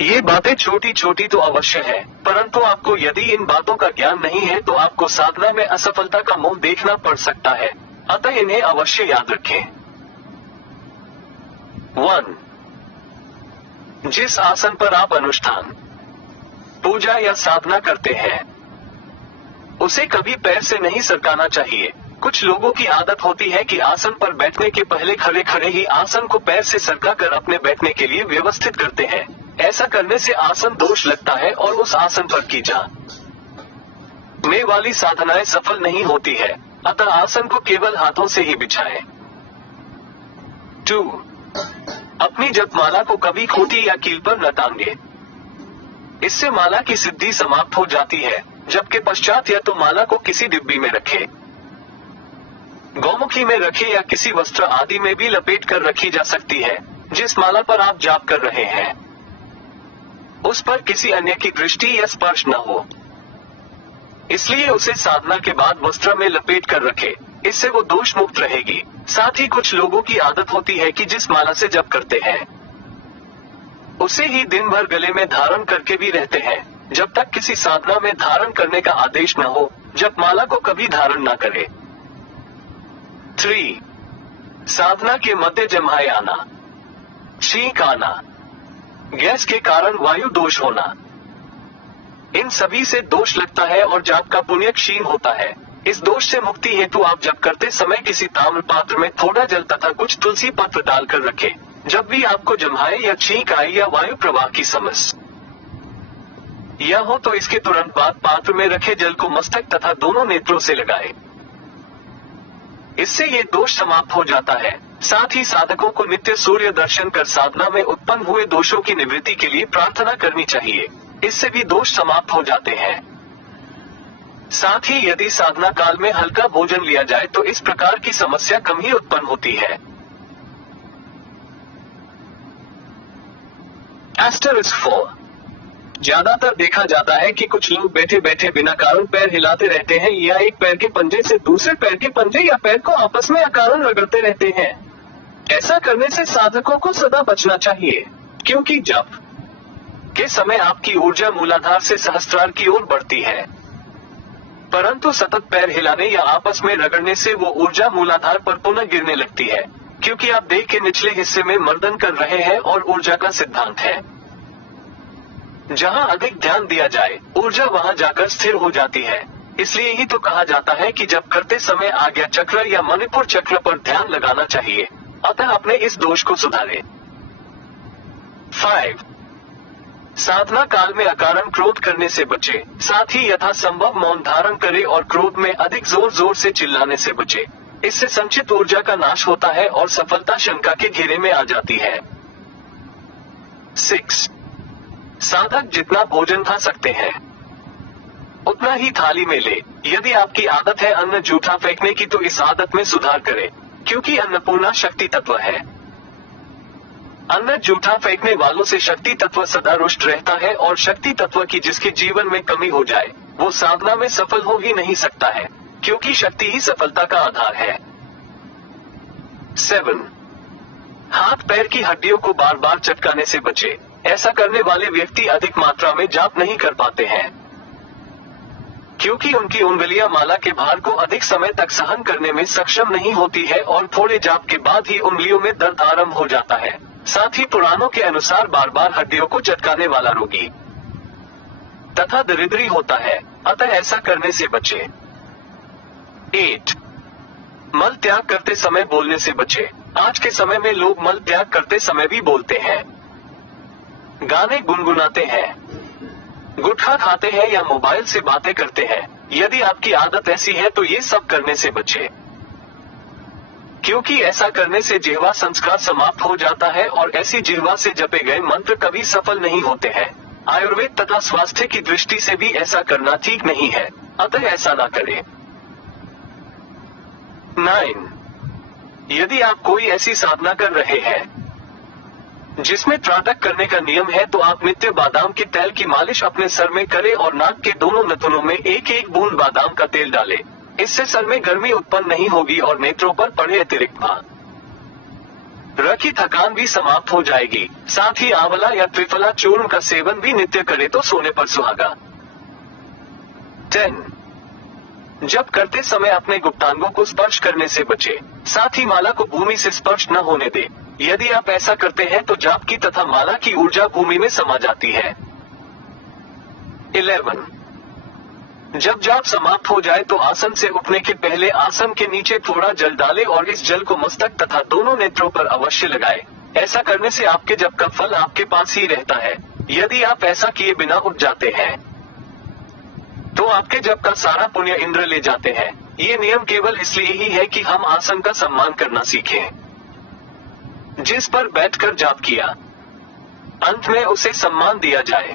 ये बातें छोटी छोटी तो अवश्य है, परंतु आपको यदि इन बातों का ज्ञान नहीं है तो आपको साधना में असफलता का मुंह देखना पड़ सकता है। अतः इन्हें अवश्य याद रखें। 1. जिस आसन पर आप अनुष्ठान, पूजा या साधना करते हैं उसे कभी पैर से नहीं सरकाना चाहिए। कुछ लोगों की आदत होती है कि आसन पर बैठने के पहले खड़े खड़े ही आसन को पैर से सरका कर अपने बैठने के लिए व्यवस्थित करते हैं। ऐसा करने से आसन दोष लगता है और उस आसन पर की जाने वाली साधनाएं सफल नहीं होती है। अतः आसन को केवल हाथों से ही बिछाएं। 2. अपनी जपमाला को कभी खूंटी या कील पर न टांगे। इससे माला की सिद्धि समाप्त हो जाती है। जबकि पश्चात या तो माला को किसी डिब्बी में रखें, गौमुखी में रखें या किसी वस्त्र आदि में भी लपेट कर रखी जा सकती है। जिस माला पर आप जाप कर रहे हैं उस पर किसी अन्य की दृष्टि या स्पर्श न हो, इसलिए उसे साधना के बाद वस्त्र में लपेट कर रखें। इससे वो दोष मुक्त रहेगी। साथ ही कुछ लोगों की आदत होती है कि जिस माला से जप करते हैं उसे ही दिन भर गले में धारण करके भी रहते हैं, जब तक किसी साधना में धारण करने का आदेश न हो। जपमाला को कभी धारण न करें। 3. साधना के मध्य जमाए आना, छींक आना, गैस के कारण वायु दोष होना, इन सभी से दोष लगता है और जाप का पुण्य क्षीण होता है। इस दोष से मुक्ति हेतु आप जप करते समय किसी ताम्र पात्र में थोड़ा जल तथा कुछ तुलसी पत्र डालकर रखें। जब भी आपको जमाए या छींक आए या वायु प्रवाह की समस्या हो तो इसके तुरंत बाद पात्र में रखे जल को मस्तक तथा दोनों नेत्रों से लगाएं। इससे ये दोष समाप्त हो जाता है। साथ ही साधकों को नित्य सूर्य दर्शन कर साधना में उत्पन्न हुए दोषों की निवृत्ति के लिए प्रार्थना करनी चाहिए। इससे भी दोष समाप्त हो जाते हैं। साथ ही यदि साधना काल में हल्का भोजन लिया जाए तो इस प्रकार की समस्या कम ही उत्पन्न होती है। Asterisk 4. ज्यादातर देखा जाता है कि कुछ लोग बैठे बैठे बिना कारण पैर हिलाते रहते हैं या एक पैर के पंजे से दूसरे पैर के पंजे या पैर को आपस में अकारण रगड़ते रहते हैं। ऐसा करने से साधकों को सदा बचना चाहिए, क्योंकि जप के समय आपकी ऊर्जा मूलाधार से सहस्त्रार की ओर बढ़ती है, परंतु सतत पैर हिलाने या आपस में रगड़ने से वो ऊर्जा मूलाधार पर पुनः गिरने लगती है, क्योंकि आप देह के निचले हिस्से में मर्दन कर रहे हैं और ऊर्जा का सिद्धांत है जहां अधिक ध्यान दिया जाए ऊर्जा वहां जाकर स्थिर हो जाती है। इसलिए ही तो कहा जाता है कि जब करते समय आज्ञा चक्र या मणिपुर चक्र पर ध्यान लगाना चाहिए। अतः अपने इस दोष को सुधारें। 5. साधना काल में अकारण क्रोध करने से बचे। साथ ही यथासंभव मौन धारण करे और क्रोध में अधिक जोर जोर से चिल्लाने से बचे। इससे संचित ऊर्जा का नाश होता है और सफलता शंका के घेरे में आ जाती है। 6. साधक जितना भोजन खा सकते हैं उतना ही थाली में ले। यदि आपकी आदत है अन्न जूठा फेंकने की तो इस आदत में सुधार करें, क्योंकि अन्नपूर्णा शक्ति तत्व है। अन्न जूठा फेंकने वालों से शक्ति तत्व सदा रुष्ट रहता है और शक्ति तत्व की जिसके जीवन में कमी हो जाए वो साधना में सफल हो ही नहीं सकता है, क्योंकि शक्ति ही सफलता का आधार है। 7. हाथ पैर की हड्डियों को बार बार चटकाने से बचे। ऐसा करने वाले व्यक्ति अधिक मात्रा में जाप नहीं कर पाते हैं, क्योंकि उनकी उंगलियां माला के भार को अधिक समय तक सहन करने में सक्षम नहीं होती है और थोड़े जाप के बाद ही उंगलियों में दर्द आरंभ हो जाता है। साथ ही पुराणों के अनुसार बार बार हड्डियों को चटकाने वाला रोगी तथा दरिद्री होता है। अतः ऐसा करने से बचे। 8. मल त्याग करते समय बोलने से बचे। आज के समय में लोग मल त्याग करते समय भी बोलते हैं, गाने गुनगुनाते हैं, गुटखा खाते हैं या मोबाइल से बातें करते हैं। यदि आपकी आदत ऐसी है तो ये सब करने से बचे, क्योंकि ऐसा करने से जिह्वा संस्कार समाप्त हो जाता है और ऐसी जिह्वा से जपे गए मंत्र कभी सफल नहीं होते हैं। आयुर्वेद तथा स्वास्थ्य की दृष्टि से भी ऐसा करना ठीक नहीं है, अतः ऐसा ना करें। 9. यदि आप कोई ऐसी साधना कर रहे हैं जिसमें त्राटक करने का नियम है तो आप नित्य बादाम के तेल की मालिश अपने सर में करें और नाक के दोनों नथुनों में एक एक बूंद बादाम का तेल डालें। इससे सर में गर्मी उत्पन्न नहीं होगी और नेत्रों पर पड़े अतिरिक्त भार र की थकान भी समाप्त हो जाएगी। साथ ही आंवला या त्रिफला चूर्ण का सेवन भी नित्य करे तो सोने पर सुहागा। 10. जप करते समय अपने गुप्तांगों को स्पर्श करने से बचे। साथ ही माला को भूमि से स्पर्श न होने दे। यदि आप ऐसा करते हैं तो जाप की तथा माला की ऊर्जा भूमि में समा जाती है। 11. जब जाप समाप्त हो जाए तो आसन से उठने के पहले आसन के नीचे थोड़ा जल डालें और इस जल को मस्तक तथा दोनों नेत्रों पर अवश्य लगाएं। ऐसा करने से आपके जप का फल आपके पास ही रहता है। यदि आप ऐसा किए बिना उठ जाते हैं तो आपके जप का सारा पुण्य इंद्र ले जाते हैं। ये नियम केवल इसलिए ही है कि हम आसन का सम्मान करना सीखें। जिस पर बैठकर जाप किया, अंत में उसे सम्मान दिया जाए।